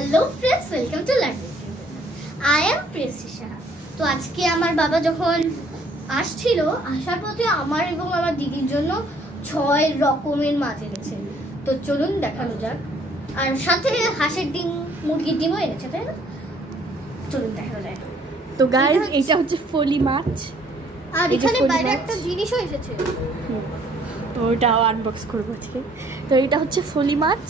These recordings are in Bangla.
Hello friends, welcome to learning. I am Precisha. তো আজকে আমার বাবা যখন আসছিল, আসার পথে আমার এবং আমার দিদির জন্য 6 রকমের মাছ এনেছে। তো চলুন দেখানো যাক। আর সাথে হাঁসের ডিম, মুরগির ডিমও এনেছে, তাই না? চলুন দেখানো যায়। তো গাইস, এটা হচ্ছে ফলি মাছ। আর এখানে বাইরে একটা জিনিসও এসেছে, তো ওটাও আনবক্স করবো আজকে। তো এটা হচ্ছে ফলি মাছ,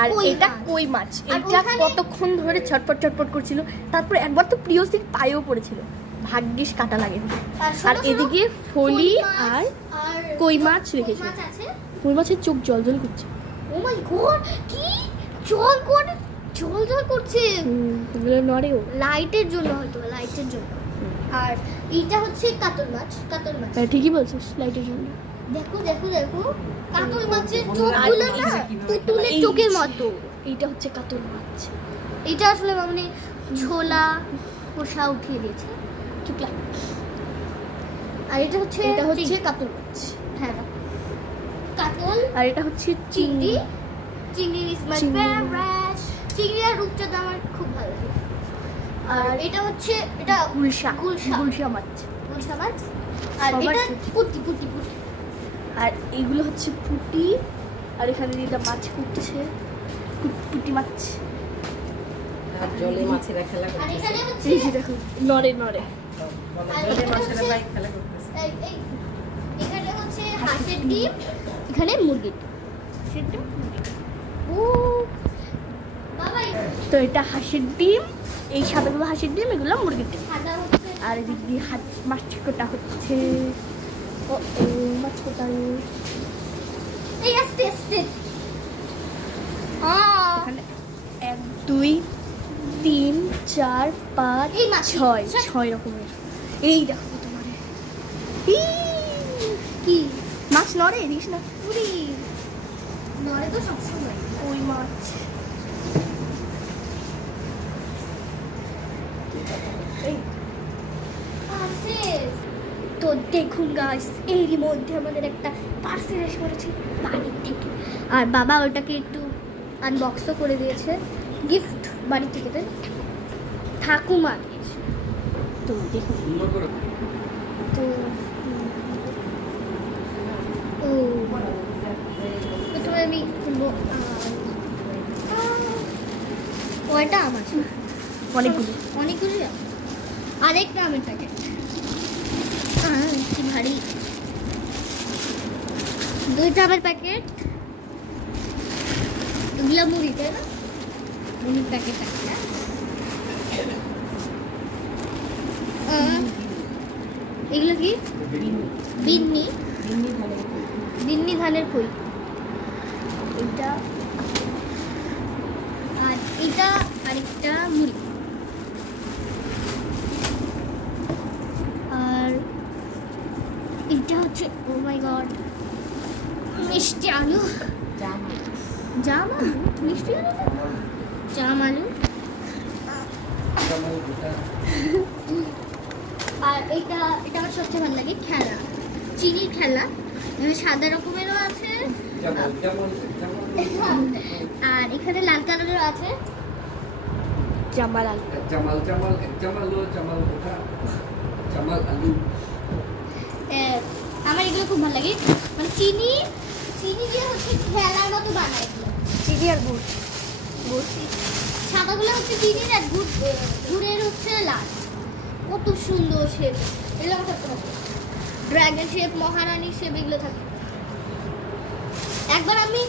আর এটা কই মাছ। এটা কতক্ষণ ধরে ছটপট ছটপট করছিল, তারপরে একবার তো প্রিয়সির পায়েও পড়েছিল, ভাগ্যিস কাটা লাগেনি। আর এদিকে ফলি আর কই মাছ রেখেছে। কই মাছের চোখ জল জল করছে। ও মাই গড, কি জল করে, জল জল করছে। এগুলো নড়েও লাইটের জন্য, হয়তো লাইটের জন্য। আর এটা হচ্ছে কাতল মাছ। কাতল মাছ, ঠিকই বলছিস, লাইটের জন্য। দেখো দেখো দেখো, কাতল মাছের চোখগুলো না পুতুলের চোখের মতো। এইটা হচ্ছে কাতল মাছ। এটা আসলে মানে ছোলা কোষা উঠিয়ে দিয়েছে। চুকলা। আর এটা হচ্ছে কাতল মাছ। হ্যাঁ, কাতল। আর এটা হচ্ছে চিংড়ি। চিংড়ি ইজ মাই ফেভারিট। চিংড়ি আর রূপচাঁদা আমার খুব ভালো লাগে। আর এটা হচ্ছে গুলশা। গুলশা মাছ। গুলশা মাছ। আর এটা পুঁটি পুঁটি পুঁটি। আর এইগুলো হচ্ছে পুঁটি। আর এখানে যেটা মাছ ফুটছে, পুঁটি মাছ। আর জলে মাছেরা খেলা করছে। আর এখানে হচ্ছে এই দেখো, নড়ে নড়ে। জলে মাছেরা ভাই খেলা করতেছে। এখানে হচ্ছে হাঁসের ডিম, এখানে মুরগির ডিম। ও বাবা, তো এটা হাঁসের ডিম, এই সাদাগুলো হাঁসের ডিম, এগুলো মুরগির ডিম। সাদা হচ্ছে। আর এদিকে মাছ কোটা হচ্ছে। ও মাছ কোটা। এই আস্তে আস্তে। এখানে 1 2 3 4 5 এই মাছ 6 রকমের। এই দেখো তোমার কি মাছ নড়ে, দেখিস না? পুরি নড়ে তো সবসময়। ওই মাছ। তো দেখুন গাইস, এরই মধ্যে আমাদের একটা পার্সেল এসে পড়েছে বাড়ির থেকে। আর বাবা ওটাকে একটু আনবক্সও করে দিয়েছে, গিফট বাড়ি থেকে। ঠাকুমা দিয়েছে। তো দেখুন, তো প্রথমে আমি খুলবো। ওইটা আমার অনেকগুলো আরেকটা আমের প্যাকেট। কি ভারী, 2টা আমের প্যাকেট। এগুলো মুড়ি, তাই না? মুড়ির প্যাকেট একটা। এগুলো কি? বিন্নি ধানের খই। এটা আর এটা আরেকটা মুড়ি। আর এটা হচ্ছে, ও মাই গড, মিষ্টি আলু। জাম আলু, মিষ্টি আলু, জাম আলু। আর এটা আমার সবচেয়ে ভালো লাগে, খেলা, চিনির খেলা। সাদা রকমেরও আছে, আর এখানে লাল কালারেরও আছে। জামাল আলু। আমার এগুলো খুব ভালো লাগে, মানে চিনি দিয়ে হচ্ছে খেলার মতো বানায়। চিনি আর গুড়। সাদাগুলো হচ্ছে চিনির, আর গুড়ের হচ্ছে লাল। কত সুন্দর শেপ। এগুলো থাকতে হবে, ড্রাগন শেপ, মহারানী শেপ, এগুলো থাকে। একবার আমি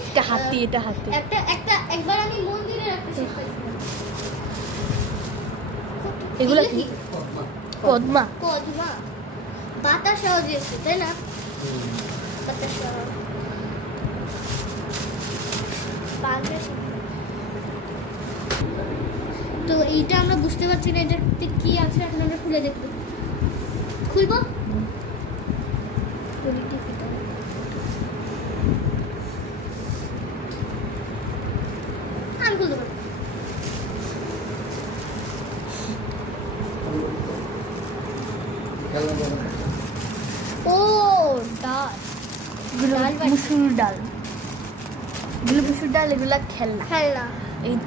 একবার আমি মন্দিরের একটা শেপ পাইছিলাম। এগুলো কি? পদ্মা। বাতাসাও দিয়েছে, তাই না? বাতাসা। তো এইটা আমরা বুঝতে পারছি না এটাতে কি আছে। এখন আমরা খুলে দেখব। খুলবো। আমি খুলতে পারবো। ও ডাল, মুসুর ডাল। এগুলো খেলনা।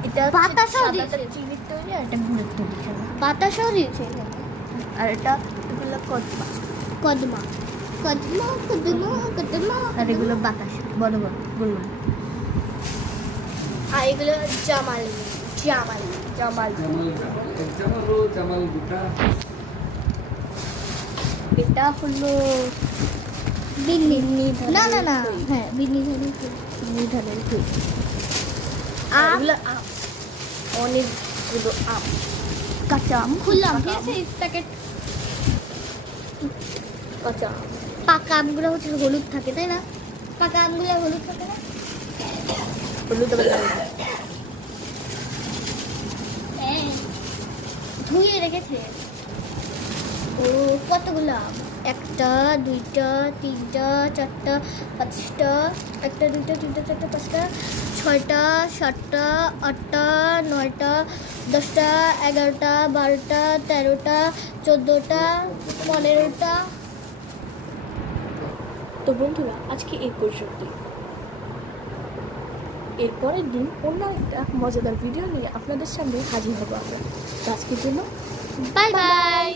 এটা বাতাসাও দিয়েছে। চিনির তৈরি আর এটা গুড়ের তৈরি এখানে। বাতাসাও দিয়েছে এখানে। আর এটা এগুলো কদমা কদমা কদমা কদমা কদমা আর এগুলো বাতাস বড় বড় বললাম। আর এগুলো জামাল জামাল জামাল জামাল গুটা এটা হলো বিন্নি না না না হ্যাঁ বিন্নি ধানের নিধানের ফুল। আম এগুলো আম অনেকগুলো আম কাঁচা আম খুললাম ঠিক আছে প্যাকেট। কাঁচা আম পাকা আমগুলো হচ্ছে হলুদ থাকে তাই না? পাকা আমগুলো হলুদ থাকে না? হলুদ আবার লাল। হ্যাঁ ধুয়ে রেখেছে। ও কতগুলো আম? একটা দুইটা তিনটা চারটা পাঁচটা একটা দুইটা তিনটা চারটা পাঁচটা ছয়টা সাতটা আটটা নয়টা 10টা 11টা 12টা 13টা 14টা 15টা। তো বন্ধুরা আজকে এই পর্যন্তই। এরপরের দিন অন্য একটা মজাদার ভিডিও নিয়ে আপনাদের সামনে হাজির হবো আমরা। তো আজকের জন্য বাই বাই।